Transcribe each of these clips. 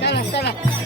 下来，下来。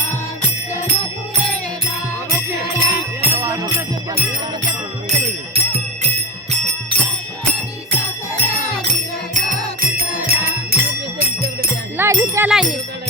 别赖你。